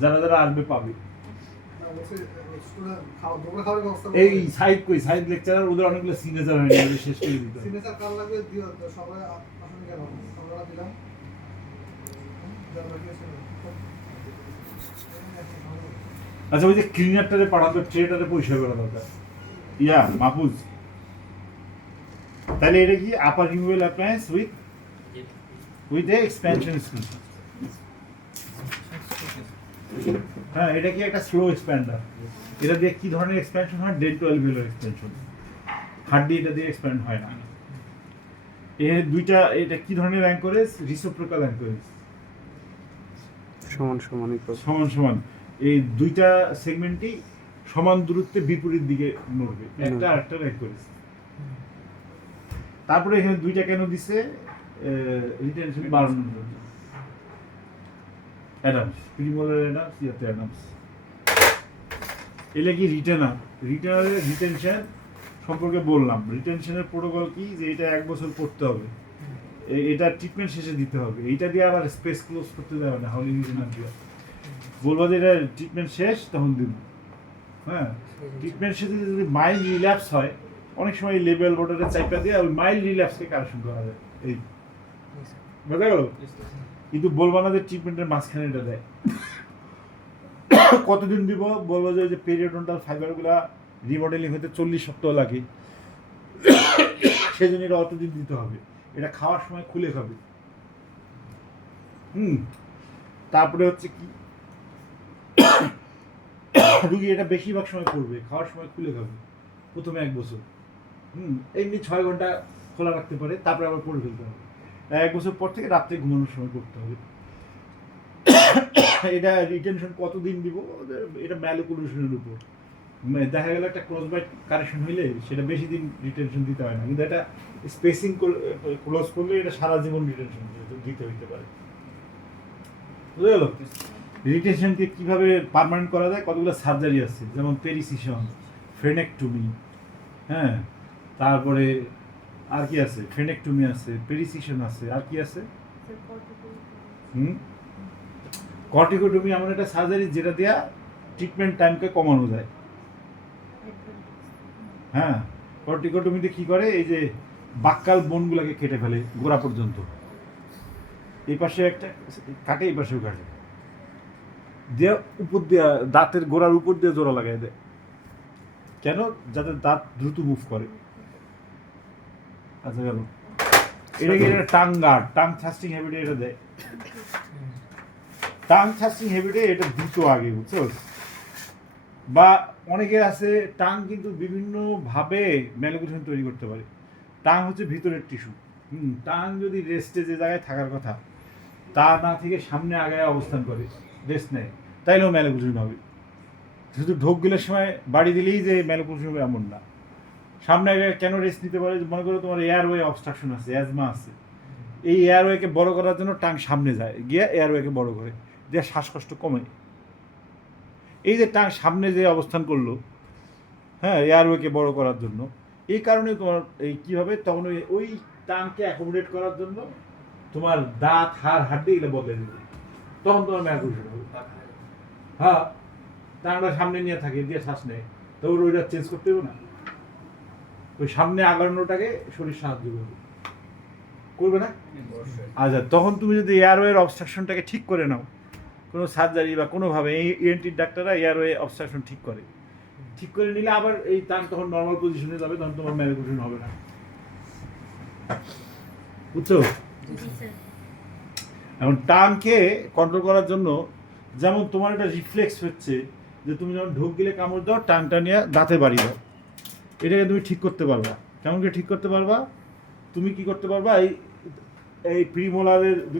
যারা যারা আসবে পাবে। এই সাইড কই সাইড লেকচারার ওদের অনেকগুলো সিগনেচার হয়নি, ওদের শেষ করে দিতে হবে। সিগনেচার কার লাগবে দিও, তো সবাই আসলে কেন আমরা দিলাম আচ্ছা, ওই যে ক্লিনারটারে পাঠাতে ট্রেটারে পরিষ্কার করা দরকার। ইয়া মাহফুজ, তাহলে এটা কি upper removable appliance with a expansion screw. হ্যাঁ, এটা কি একটা স্লো এক্সপ্যান্ডার। এটা দিয়ে কি ধরনের এক্সপ্যানশন হয়? Dead to alveolar expansion. Hardly এটা দিয়ে এক্সপ্যান্ড হয় না। এর দুইটা, এটা কি ধরনের অ্যাঙ্করেজ? Reciprocal anchorage. সমান সমান সমান সমান এই দুইটা সেগমেন্টই সমান দূরত্বে বিপরীত দিকে নড়বে, একটা আরেকটার অ্যাঙ্করেজ। তারপরে এখানে দুইটা কেন দিছে? রিটেনশন বাড়ানোর জন্য। অ্যাডামস, প্রিমোলার অ্যাডামস, ইয়াতে অ্যাডামস। এলে কি রিটেনার, রিটেনারের রিটেনশন সম্পর্কে বললাম। রিটেনশনের প্রোটোকল কি? যে এটা 1 বছর করতে হবে, এটা ট্রিটমেন্ট শেষে দিতে হবে। এইটা দিয়ে আবার স্পেস ক্লোজ করতে দেবে না, হলে রিটেনার দিয়ে বলবো যে এটা ট্রিটমেন্ট শেষ তখন দিব। হ্যাঁ, ট্রিটমেন্ট শেষে যদি মাইল্ড রিল্যাপস হয়, অনেক সময় লেভেল বোর্ডারে চাইপা দিয়ে ওই মাইল্ড রিল্যাপসকে কারেকশন করা যায়। এই বোঝা গেল? কিন্তু বলবো না যে ট্রিটমেন্টের মাঝখানে এটা দেয়। কতদিন দিব? বলবো যে পেরিওডন্টাল ফাইবারগুলা রিমডেলিং হতে 40 সপ্তাহ লাগে, সেজন্য এটা অতদিন দিতে হবে। এটা খাওয়ার সময় খুলে খাবে। তারপরে হচ্ছে কি, রুগী এটা বেশিরভাগ সময় করবে, খাওয়ার সময় খুলে খাবে প্রথমে 1 বছর। এমনি 6 ঘন্টা খোলা রাখতে পারে, তারপরে আবার পড়ে ফেলতে হবে। 1 বছর পর থেকে রাত্রে ঘুমানোর সময় করতে হবে। এটা রিটেনশন কতদিন দিব? এটা ম্যালিকুলেশনের উপর। দেখা গেল একটা ক্লোজ বাইট কারেকশন হইলে সেটা বেশি দিন রিটেনশন দিতে হয় না, কিন্তু এটা স্পেসিং ক্লোজ করলে এটা সারা জীবন রিটেনশন দিতে হইতে পারে। বুঝে গেল? রিটেনশনকে কিভাবে পার্মানেন্ট করা যায়? কতগুলো সার্জারি আছে, যেমন পেরিসিশন, ফ্রেনেকটমি, হ্যাঁ, তারপরে আর কি আছে? ফ্রেনেকটমি আছে, পেরিসিশন আছে, আর কি আছে? কর্টিকোটমি এমন একটা সার্জারি যেটা দেয়া ট্রিটমেন্ট টাইমকে কমানো যায়। হ্যাঁ, কর্টিকোটমিতে কি করে? এই যে বাক্কাল বোনগুলোকে কেটে ফেলে গোড়া পর্যন্ত। এই পাশে একটা কাটে, এই পাশেও কাটে, দিয়ে উপর দিয়ে দাঁতের গোড়ার উপর দিয়ে জোড়া লাগাই দেয়। কেন? যাতে দাঁত দ্রুত মুভ করে। আচ্ছা গেল। এটা কি টাং গার্ড, টাং থ্রাস্টিং হ্যাবিটে এটা দেয়। টাং থ্রাস্টিং হ্যাবিটে এটা দ্রুত আগে, বুঝছো? বা অনেকের আছে টাং কিন্তু বিভিন্নভাবে ম্যালিকুলেশন তৈরি করতে পারে। টাং হচ্ছে ভিতরের টিস্যু। টাং যদি রেস্টে যে জায়গায় থাকার কথা তা না থেকে সামনে আগায় অবস্থান করে, রেস্ট নেয়, তাইলেও ম্যালিকুলেশন হবে। শুধু ঢোক গেলের সময় বাড়ি দিলেই যে ম্যালিকুলেশন হবে এমন না। সামনে আগে কেন রেস্ট নিতে পারে? মনে করো তোমার এয়ারওয়ে অবস্ট্রাকশন আছে, অ্যাজমা আছে, এই এয়ারওয়েকে বড় করার জন্য টাং সামনে যায়, গিয়ে এয়ারওয়েকে বড় করে দিয়ে শ্বাসকষ্ট কমে। এই যে টাং সামনে যে অবস্থান করলো, হ্যাঁ, এয়ারওয়েকে বড় করার জন্য, এই কারণে তোমার এই কী হবে, তখন ওই টাংকে অ্যাকোমোডেট করার জন্য তোমার দাঁত, হাড়, হাড্ডি এগুলো বদলে দেবে, তখন তোমার ম্যালিকুলেশন হবে। হ্যাঁ, টাংটা সামনে নিয়ে থাকে, দিয়ে শ্বাস নেয়, তো ওইটা চেঞ্জ করতে হবে না? ওই সামনে আগানোটাকে শরীর সাহায্য করবে না? আচ্ছা, তখন তুমি যদি এয়ারওয়ের অবস্ট্রাকশনটাকে ঠিক করে নাও, কোনো সার্জারি বা কোনোভাবে, এই ইএনটির ডাক্তাররা এয়ারওয়ে অবস্ট্রাকশন ঠিক করে নিলে আবার এই টাং তখন নর্মাল পজিশনে যাবে, তখন তোমার ম্যালিকুলেশন হবে না। বুঝছো? এখন টাংকে কন্ট্রোল করার জন্য, যেমন তোমার একটা রিফ্লেক্স হচ্ছে যে তুমি যখন ঢোক গেলে কামড় দাও, টাংটা নিয়ে দাঁতে বাড়ি দাও, এটাকে তুমি ঠিক করতে পারবা। কেমন করে ঠিক করতে পারবা? তুমি কি করতে পারবা? এই প্রিমোলারের